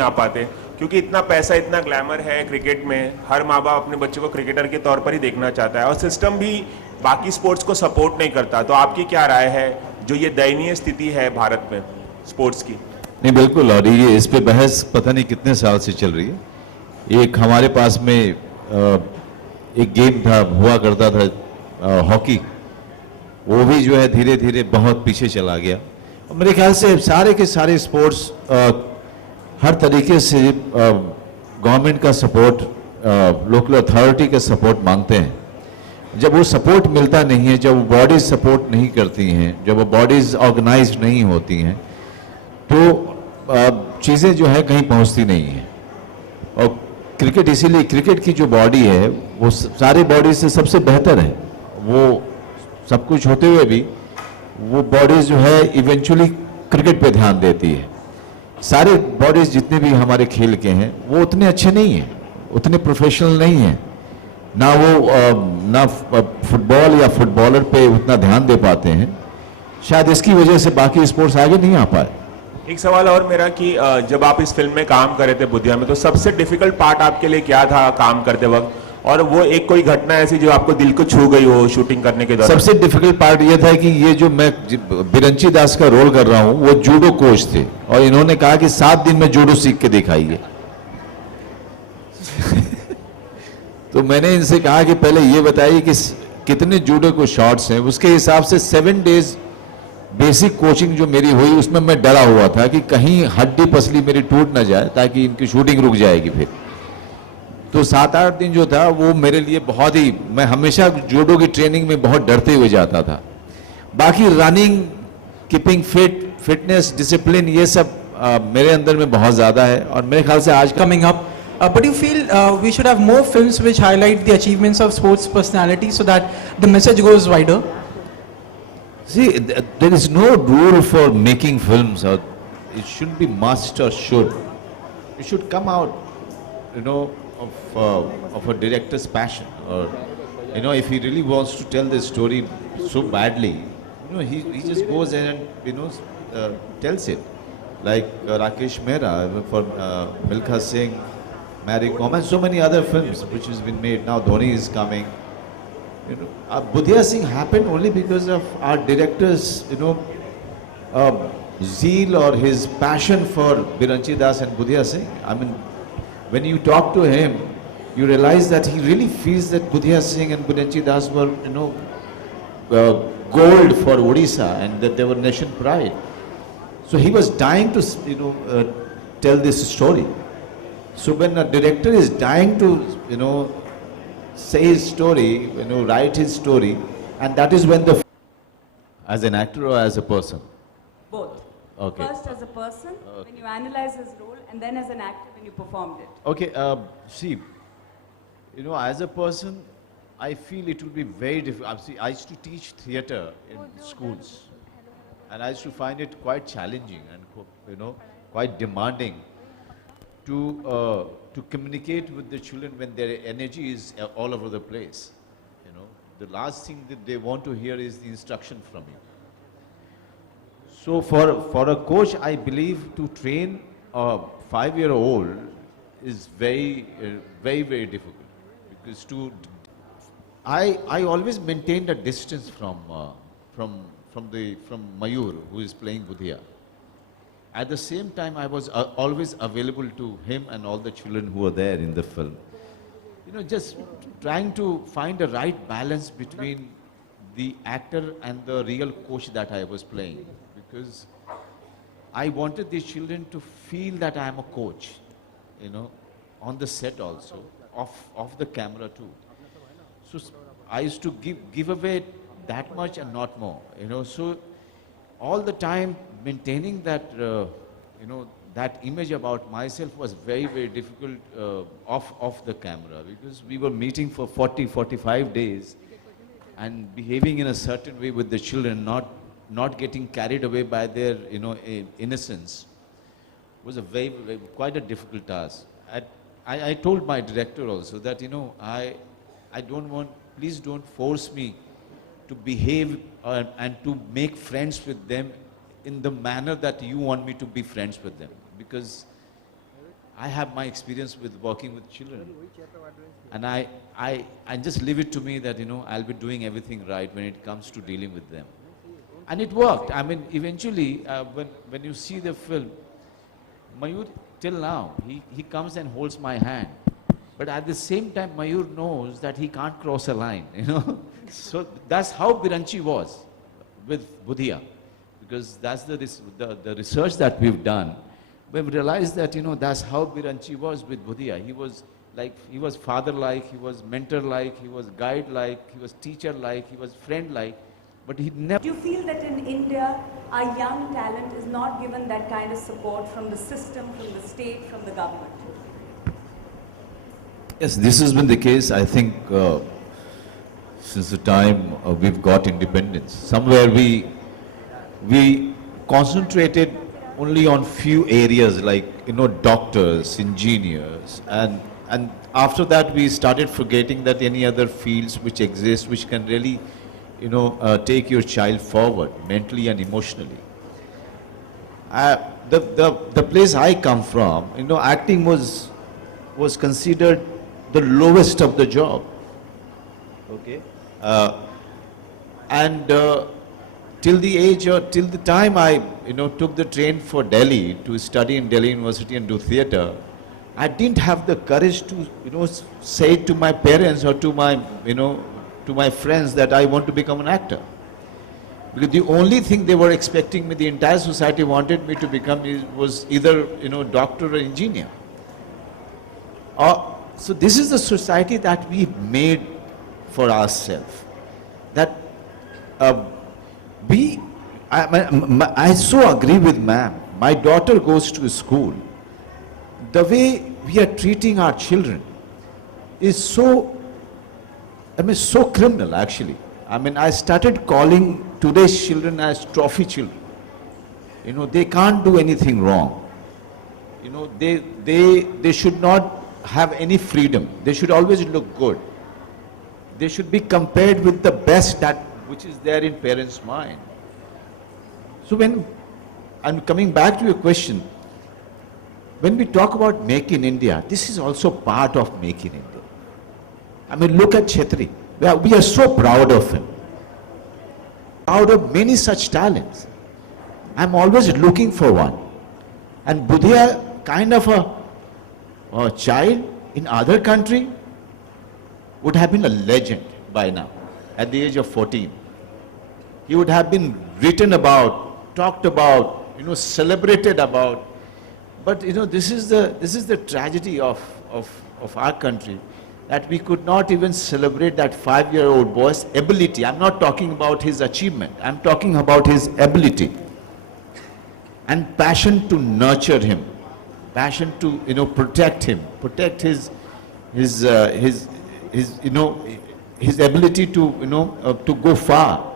आ पाते, क्योंकि इतना पैसा, इतना ग्लैमर है क्रिकेट में, हर माँ बाप अपने बच्चे को क्रिकेटर के तौर पर ही देखना चाहता है और सिस्टम भी बाकी स्पोर्ट्स को सपोर्ट नहीं करता। तो आपकी क्या राय है जो ये दयनीय स्थिति है भारत में स्पोर्ट्स की? नहीं, बिल्कुल। और ये इस पे बहस पता नहीं कितने साल से चल रही है। एक हमारे पास में एक गेम था, हुआ करता था हॉकी, वो भी जो है धीरे धीरे बहुत पीछे चला गया। और मेरे ख्याल से सारे के सारे स्पोर्ट्स हर तरीके से गवर्नमेंट का सपोर्ट, लोकल अथॉरिटी का सपोर्ट मांगते हैं। जब वो सपोर्ट मिलता नहीं है, जब वो बॉडीज सपोर्ट नहीं करती हैं, जब वो बॉडीज ऑर्गेनाइज्ड नहीं होती हैं, तो चीज़ें जो है कहीं पहुंचती नहीं हैं। और क्रिकेट, इसीलिए क्रिकेट की जो बॉडी है वो सारी बॉडी से सबसे बेहतर है। वो सब कुछ होते हुए भी वो बॉडीज जो है इवेंचुअली क्रिकेट पे ध्यान देती है। सारे बॉडीज जितने भी हमारे खेल के हैं वो उतने अच्छे नहीं हैं, उतने प्रोफेशनल नहीं हैं। ना वो ना फुटबॉल या फुटबॉलर पे उतना ध्यान दे पाते हैं। शायद इसकी वजह से बाकी स्पोर्ट्स आगे नहीं आ पाए। एक सवाल और मेरा कि जब आप इस फिल्म में काम कर रहे थे बुधिया में, तो सबसे डिफिकल्ट पार्ट आपके लिए क्या था काम करते वक्त? और वो एक कोई घटना ऐसी जो आपको दिल को छू गई हो शूटिंग करने के दौरान? सबसे डिफिकल्ट पार्ट ये था कि ये जो मैं बिरंची दास का रोल कर रहा हूं, वो जूडो कोच थे और इन्होंने कहा कि 7 दिन में जूडो सीख के दिखाइए। तो मैंने इनसे कहा कि पहले ये बताइए कि कितने जूडो को शॉट्स हैं, उसके हिसाब से 7 डेज बेसिक कोचिंग जो मेरी हुई उसमें मैं डरा हुआ था कि कहीं हड्डी पसली मेरी टूट ना जाए, ताकि इनकी शूटिंग रुक जाएगी फिर। तो 7-8 दिन जो था वो मेरे लिए बहुत ही, मैं हमेशा जूडो की ट्रेनिंग में बहुत डरते हुए जाता था। बाकी running, keeping fit, fitness, discipline, ये सब मेरे अंदर में बहुत ज़्यादा है। और मेरे ख्याल से आज coming up. But you feel we should have more films which highlight the achievements of sports personalities so that the message goes wider? See, there is no rule for making films, or it shouldn't be must or should. It should come out, you know, of a director's passion, or you know, if he really wants to tell the story so badly, you know, he just goes and you know tells it. Like Rakesh Mehra for Milkha Singh, Mary Kom, and so many other films which has been made. Now Dhoni is coming. You know, Budhia Singh happened only because of our director's, you know, zeal or his passion for Biranchi Das and Budhia Singh. I mean, when you talk to him, you realize that he really feels that Budhia Singh and Biranchi Das were, you know, gold for Odisha, and that they were nation pride. So he was dying to, you know, tell this story. So when a director is dying to, you know, say his story, you know, write his story, and that is when the... As an actor or as a person? Both. Okay. First as a person, when you analyze his role, and then as an actor when you performed it. Okay, see, you know, as a person, I feel it will be very difficult. See, I used to teach theatre in schools, and I used to find it quite challenging and, you know, quite demanding to communicate with the children when their energy is all over the place. You know, the last thing that they want to hear is the instruction from you. So for a coach, I believe to train a 5-year-old is very very difficult, because I always maintained a distance from Mayur, who is playing Budhia. At the same time, I was always available to him and all the children who were there in the film. You know, just trying to find the right balance between the actor and the real coach that I was playing, because I wanted these children to feel that I am a coach, you know, on the set also, off the camera too. So I used to give away that much and not more, you know. So all the time maintaining that, you know, that image about myself was very, very difficult off the camera, because we were meeting for 40-45 days and behaving in a certain way with the children, not getting carried away by their, you know, innocence, was a quite a difficult task. I told my director also that, you know, I don't want, please don't force me to behave and to make friends with them in the manner that you want me to be friends with them, because I have my experience with working with children. And I just leave it to me that, I'll be doing everything right when it comes to dealing with them. And it worked. I mean, eventually, when you see the film, Mayur, till now, he comes and holds my hand. But at the same time, Mayur knows that he can't cross a line, So that's how Biranchi was with Budhia. Because that's the research that we've done. We've realized that, that's how Biranchi was with Budhia. He was father-like, he was mentor-like, he was guide-like, he was teacher-like, he was friend-like. But he never... Do you feel that in India, our young talent is not given that kind of support from the system, from the state, from the government? Yes, this has been the case, I think, since the time we've got independence. Somewhere we concentrated only on few areas like, doctors, engineers, and after that we started forgetting that any other fields which exist, which can really, take your child forward mentally and emotionally. The place I come from, acting was considered the lowest of the job. Okay, till the time I took the train for Delhi to study in Delhi University and do theatre, I didn't have the courage to say to my parents or to my friends that I want to become an actor. Because the only thing they were expecting me, the entire society wanted me to become was either doctor or engineer. So this is the society that we made for ourselves. That I so agree with ma'am. My daughter goes to school. The way we are treating our children is so criminal actually. I started calling today's children as trophy children. They can't do anything wrong. They should not have any freedom. They should always look good. They should be compared with the best which is there in parents' mind. So when I'm coming back to your question, when we talk about Make in India, this is also part of Make in India. Look at Chetri. We are so proud of him. Proud of many such talents. I'm always looking for one. And Budhia, kind of a child in other country, would have been a legend by now, at the age of 14. He would have been written about, talked about, celebrated about. But this is the tragedy of our country, that we could not even celebrate that 5-year-old boy's ability. I'm not talking about his achievement. I'm talking about his ability and passion to nurture him, passion to protect him, protect his ability to go far.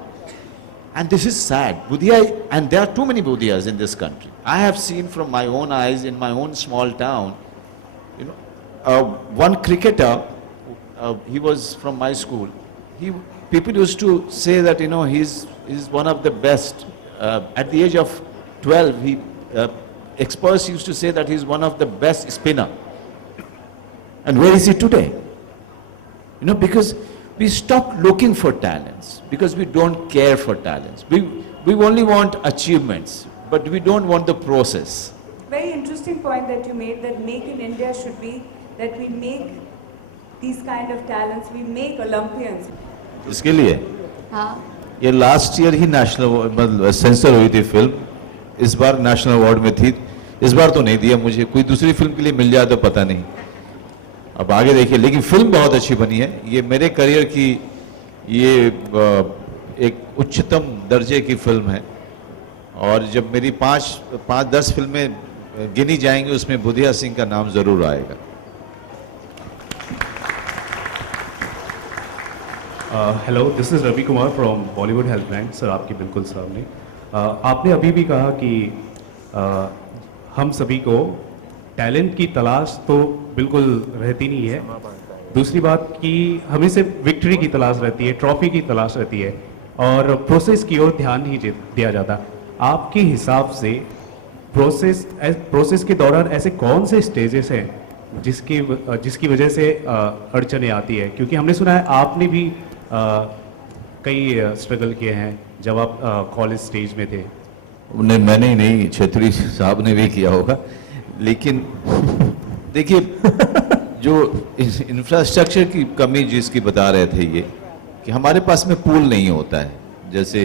And this is sad. Budhia, and there are too many Budhias in this country. I have seen from my own eyes in my own small town, one cricketer, he was from my school. People used to say that, he's one of the best. At the age of 12, experts used to say that he's one of the best spinner. And where is he today? Because we stopped looking for talents, because we don't care for talents. We only want achievements, but we don't want the process. Very interesting point that you made, that Make in India should be that we make these kind of talents, we make Olympians. इसके लिए हाँ. ये last year ही national sensor हुई थी film, इस बार national award में थी, इस बार तो नहीं दिया मुझे, कोई दूसरी फिल्म के लिए मिल जाए तो पता नहीं, अब आगे देखिए। लेकिन फिल्म बहुत अच्छी बनी है, ये मेरे करियर की ये एक उच्चतम दर्जे की फिल्म है, और जब मेरी 5-10 फिल्में गिनी जाएंगी उसमें बुधिया सिंह का नाम जरूर आएगा। Hello, this is Ravi Kumar from Bollywood helpline. Sir, आपके बिल्कुल सामने आपने अभी भी कहा कि हम सभी को टैलेंट की तलाश तो बिल्कुल रहती नहीं है। दूसरी बात कि हमें सिर्फ विक्ट्री की तलाश रहती है, ट्रॉफी की तलाश रहती है, और प्रोसेस की ओर ध्यान नहीं दिया जाता। आपके हिसाब से प्रोसेस के दौरान ऐसे कौन से स्टेजेस हैं जिसकी वजह से अड़चने आती है? क्योंकि हमने सुना है आपने भी कई स्ट्रगल किए हैं जब आप कॉलेज स्टेज में थे। मैंने ही नहीं, छेत्री साहब ने भी किया होगा। लेकिन देखिए, जो इंफ्रास्ट्रक्चर की कमी जिसकी बता रहे थे ये, कि हमारे पास में पूल नहीं होता है। जैसे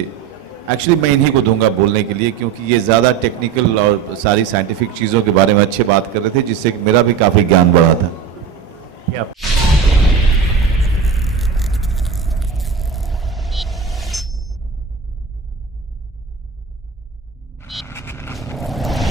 एक्चुअली मैं इन्हीं को दूंगा बोलने के लिए, क्योंकि ये ज़्यादा टेक्निकल और सारी साइंटिफिक चीज़ों के बारे में अच्छी बात कर रहे थे, जिससे मेरा भी काफ़ी ज्ञान बढ़ा था। या